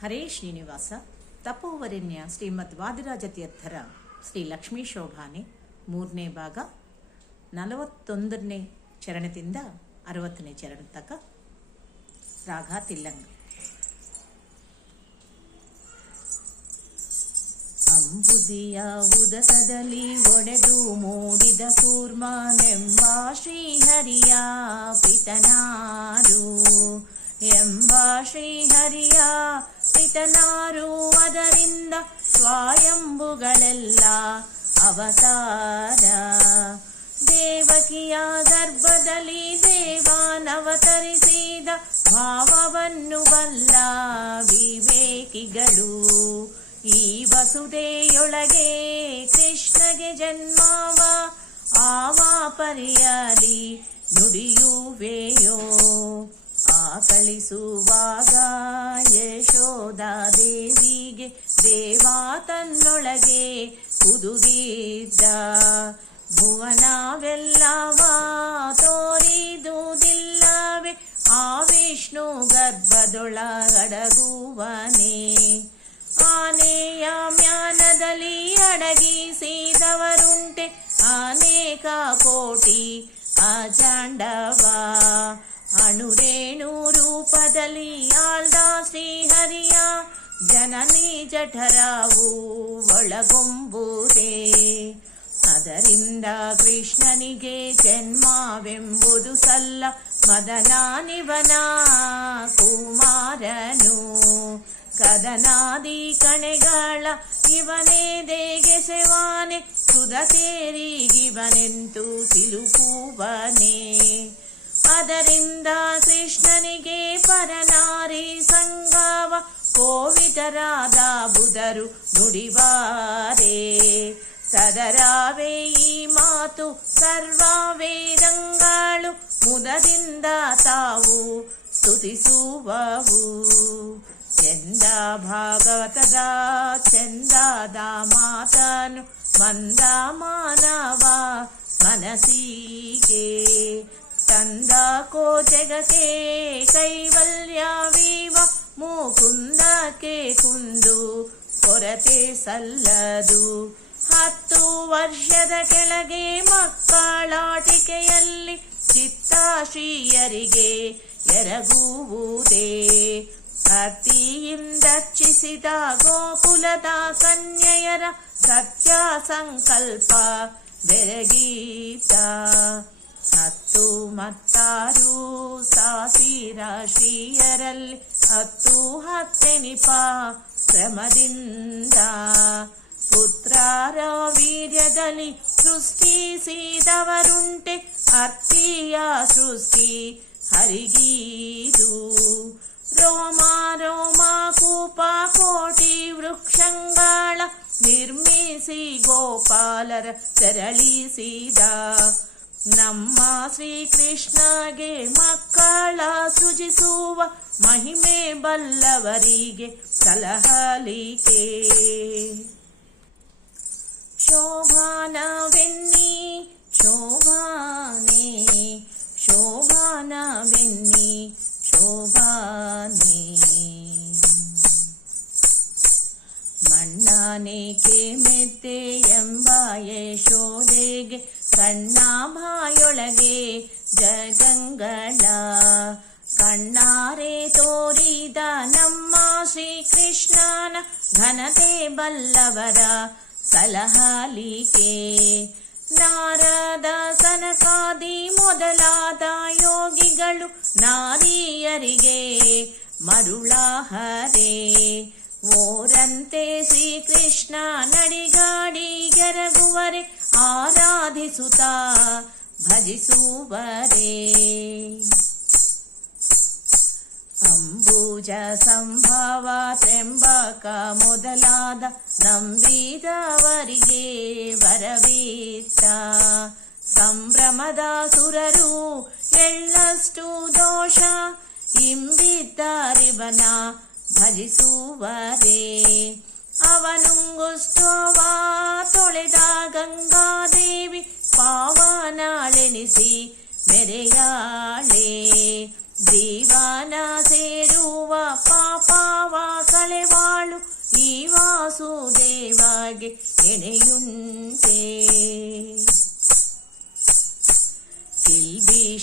ಹರೇ ಶ್ರೀನಿವಾಸ. ತಪೋವರೆಣ್ಯ ಶ್ರೀಮದ್ ವಾದಿರಾಜ ತೀರ್ಥರ ಶ್ರೀ ಲಕ್ಷ್ಮೀ ಶೋಭಾನೆ 3ನೇ ಭಾಗ 41ನೇ ಚರಣದಿಂದ 60ನೇ ಚರಣ ತಕ. ರಾಗ ತಿಲ್ಲಂಗ. ಅಂಬುದಿಯ ಉದಕದಲ್ಲಿ ಒಡೆದು ಮೂಡಿದ ಕೂರ್ಮನೆಂಬ ಶ್ರೀಹರಿಯ ಪಿತನಾರು ಎಂಬ ಶ್ರೀಹರಿಯ ಪಿತನಾರು. ಅದರಿಂದ ಸ್ವಯಂಭುಗಳೆಲ್ಲ ಅವತಾರ. ದೇವಕಿಯ ಗರ್ಭದಲ್ಲಿ ದೇವಾನವತರಿಸಿದ ಭಾವವನ್ನು ಬಲ್ಲ ವಿವೇಕಿಗಳು. ಈ ವಸುದೆಯೊಳಗೆ ಕೃಷ್ಣಗೆ ಜನ್ಮವ ಆವ ಪರಿಯಲಿ ನುಡಿಯುವೆಯೋ. ಆಕಳಿಸುವಾಗ ಯಶೋಧ ದೇವಿಗೆ ದೇವ ತನ್ನೊಳಗೆ ಹುದುಗಿದ್ದ. ಭುವನವೆಲ್ಲವ ತೋರಿದುದಿಲ್ಲವೇ ಆ ವಿಷ್ಣು ಗರ್ಭದೊಳಗಡಗುವನೇ. ಆನೆಯ ಮ್ಯಾನದಲ್ಲಿ ಅಡಗಿಸಿದವರುಂಟೆ ಅನೇಕ ಕೋಟಿ ಅಜಾಂಡವ. ಅಣುರೇಣು ರೂಪದಲ್ಲಿ ಆಳ್ದ ಶ್ರೀಹರಿಯ ಜನನಿ ಜಠರವು ಒಳಗೊಂಬುದೇ. ಅದರಿಂದ ಕೃಷ್ಣನಿಗೆ ಜನ್ಮವೆಂಬುದು ಸಲ್ಲ. ಮದನಾನಿವನ ಕುಮಾರನು ಕದನಾದಿ ಕಣೆಗಳ ಇವನೇ ದೇಗೆಸೆವಾನೆ. ಸುಧ ಸೇರಿಗಿವನೆಂತು ಸಿಲುಕುವನೇ. ಅದರಿಂದ ಕೃಷ್ಣನಿಗೆ ಪರನಾರಿ ಸಂಗವ ಕೋವಿದರಾದ ಬುಧರು ನುಡಿವಾರೆ. ಸದರಾವೇ ಈ ಮಾತು ಸರ್ವ ವೇದಂಗಳು ಮುದದಿಂದ ತಾವು ಸ್ತುತಿಸುವವು. ಚಂದ ಭಾಗವತದ ಚಂದದ ಮಾತನು ಮಂದ ಮಾನವ ಮನಸ್ಸಿಗೆ ತಂದ ಕೋಚೆಗಕ್ಕೆ ಕೈವಲ್ಯವಿವ. ಮುಕುಂದಕ್ಕೆ ಕುಂದು ಕೊರತೆ ಸಲ್ಲದು. 10 ವರ್ಷದ ಕೆಳಗೆ ಮಕ್ಕಳಾಟಿಕೆಯಲ್ಲಿ ಚಿತ್ತಾಶ್ರೀಯರಿಗೆ ಎರಗುವುದೇ. ಭಕ್ತಿಯಿಂದರ್ಚಿಸಿದ ಗೋಕುಲದ ಕನ್ಯೆಯರ ಸತ್ಯ ಸಂಕಲ್ಪ ಬೆರಗೀತ. 10 ಮತ್ತಾರು ಸಾವಿರ ಶ್ರೀಯರಲ್ಲಿ 10 ಶ್ರಮದಿಂದ ಪುತ್ರರ ವೀರ್ಯದಲ್ಲಿ ಸೃಷ್ಟಿಸಿದವರುಂಟೆ ಅರ್ತಿಯ ಸೃಷ್ಟಿ ಹರಿಗೀದು. ರೋಮ ರೋಮ ಕೂಪ ಕೋಟಿ ವೃಕ್ಷಗಳ ನಿರ್ಮಿಸಿ ಗೋಪಾಲರ ತೆರಳಿಸಿದ. ನಮ್ಮ ಶ್ರೀಕೃಷ್ಣಗೆ ಮಕ್ಕಳ ಸೃಜಿಸುವ ಮಹಿಮೆ ಬಲ್ಲವರಿಗೆ ಸಲಹಲಿಕೆ. ಶೋಭಾನವೆನ್ನಿ ಶೋಭಾನೆ ಶೋಭಾನವೆನ್ನಿ ಶೋಭಾನೆ. ಮಣ್ಣಾನೇಕೆ ಮೆತ್ತೆ ಎಂಬ ಯಶೋದೆಗೆ ಕಣ್ಣ ಬಾಯೊಳಗೆ ಜಗಂಗಳ ಕಣ್ಣಾರೆ ತೋರಿದ ನಮ್ಮ ಶ್ರೀಕೃಷ್ಣನ ಘನತೆ ಬಲ್ಲವರ ಸಲಹಲಿಕೆ. ನಾರದ ಸನಕಾದಿ ಮೊದಲಾದ ಯೋಗಿಗಳು ನಾರಿಯರಿಗೆ ಮರುಳಹರೆ. ಓರಂತೆ ಶ್ರೀಕೃಷ್ಣ ನಡಿಗಾಡಿ ಗೆರಗುವರೆ ಆರಾಧಿಸುತ್ತ ಭಜಿಸುವರೆ. ಅಂಬುಜ ಸಂಭವ ತ್ರ್ಯಂಬಕ ಮೊದಲಾದ ನಂಬಿದವರಿಗೆ ವರವಿತ್ತ. ಸಂಭ್ರಮದ ಸುರರು ಎಳ್ಳಷ್ಟು ದೋಷ ಇಂಬಿದ್ದರಿವನ ಭಜಿಸುವರೆ. ಅವನುಂಗುಷ್ಟವ ತೊಳೆದ ಗಂಗಾದೇವಿ ಪಾವನಾಳೆನಿಸಿ ಮೆರೆಯಾಳೆ. ಜೀವನ ಸೇರುವ ಪಾಪವ ಕಳೆ ವಾಸುದೇವಾಗೆ ಎಣೆಯುಂಟೆ. ಕಿಲ್ಬಿಷವಿದ್ದರೆ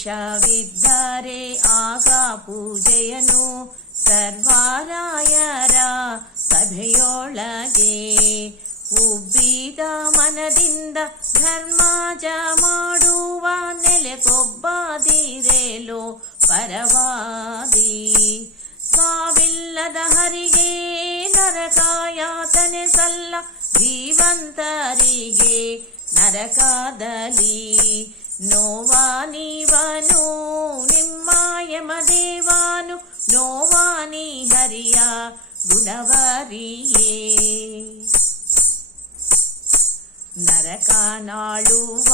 ಆಗ ಪೂಜೆಯನು ಸರ್ವಾರಾಯರ ಸಭೆಯೊಳಗೆ. ಉಬ್ಬಿದ ಮನದಿಂದ ಧರ್ಮಾಜ ಮಾಡುವ ನೆಲೆಗೊಬ್ಬದಿರೇಲೋ ಪರವಾದಿ. ಸಾವಿಲ್ಲದ ಹರಿಗೆ ನರಕಾಯಾತನೆ ಸಲ್ಲ, ಜೀವಂತರಿಗೆ ನರಕದಲ್ಲಿ ನೋವಾನಿವನು ನಿಮ್ಮ ಯಮದೇವಾನು. ನೋವಾನಿ ಹರಿಯ ಗುಣವರಿಯೇ. ನರಕನಾಳುವ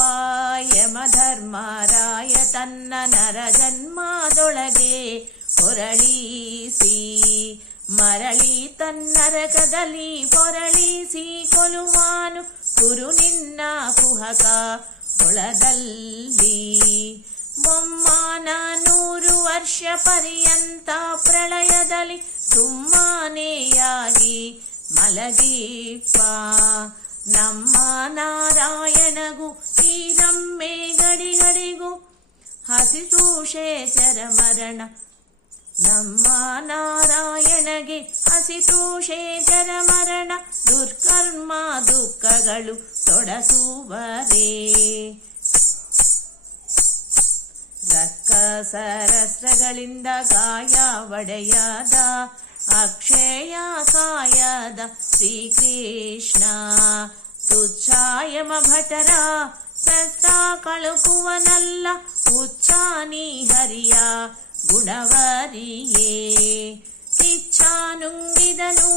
ಯಮಧರ್ಮರಾಯ ತನ್ನ ನರ ಜನ್ಮದೊಳಗೆ ಹೊರಳಿಸಿ, ಮರಳಿ ತನ್ನರಕದಲ್ಲಿ ಹೊರಳಿಸಿ ಕೊಲುವಾನು ಕುರು ನಿನ್ನ ಕುಹಕ ಹೊಳದಲ್ಲಿ. ಬೊಮ್ಮನ 100 ವರ್ಷ ಪರ್ಯಂತ ಪ್ರಳಯದಲ್ಲಿ ಸುಮ್ಮನೆಯಾಗಿ ಮಲಗಿಪ್ಪ. ನಮ್ಮ ನಾರಾಯಣಗೂ ಈ ರಮ್ಮೆ ಗಡಿಗಡಿಗೂ ಹಸಿತು ಶೇಷರ ಮರಣ. ನಮ್ಮ ನಾರಾಯಣಗೆ ಹಸಿತು ಶೇಷರ ಮರಣ. ದುರ್ಕರ್ಮ ದುಃಖಗಳು ತೊಡಸುವರೇ. ರಕ್ಕಸರಸ್ತ್ರಗಳಿಂದ ಗಾಯ ಒಡೆಯದ ಅಕ್ಷಯ ಕಾಯದ ಶ್ರೀಕೃಷ್ಣ. ತುಚ್ಛಾಯಮ ಭಟರ ಶಸ್ತ್ರ ಕಳುಕುವನಲ್ಲ, ಉಚ್ಚಾನಿ ಹರಿಯ ಗುಣವರಿಯೇ. ಇಚ್ಛಾನುಂಗಿದನು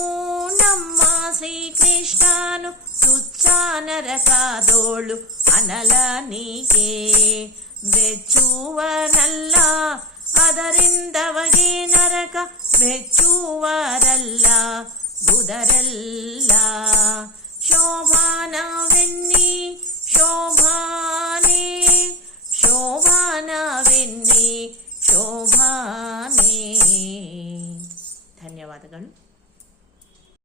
ನಮ್ಮ ಶ್ರೀಕೃಷ್ಣನು, ತುಚ್ಛ ನರಕದೋಳು ಅನಲನಿಗೆ ಬೆಚ್ಚುವನಲ್ಲ. ಅದರಿಂದವಗೆ ನರಕ ಬೆಚ್ಚುವರಲ್ಲ ಬುಧರೆಲ್ಲ.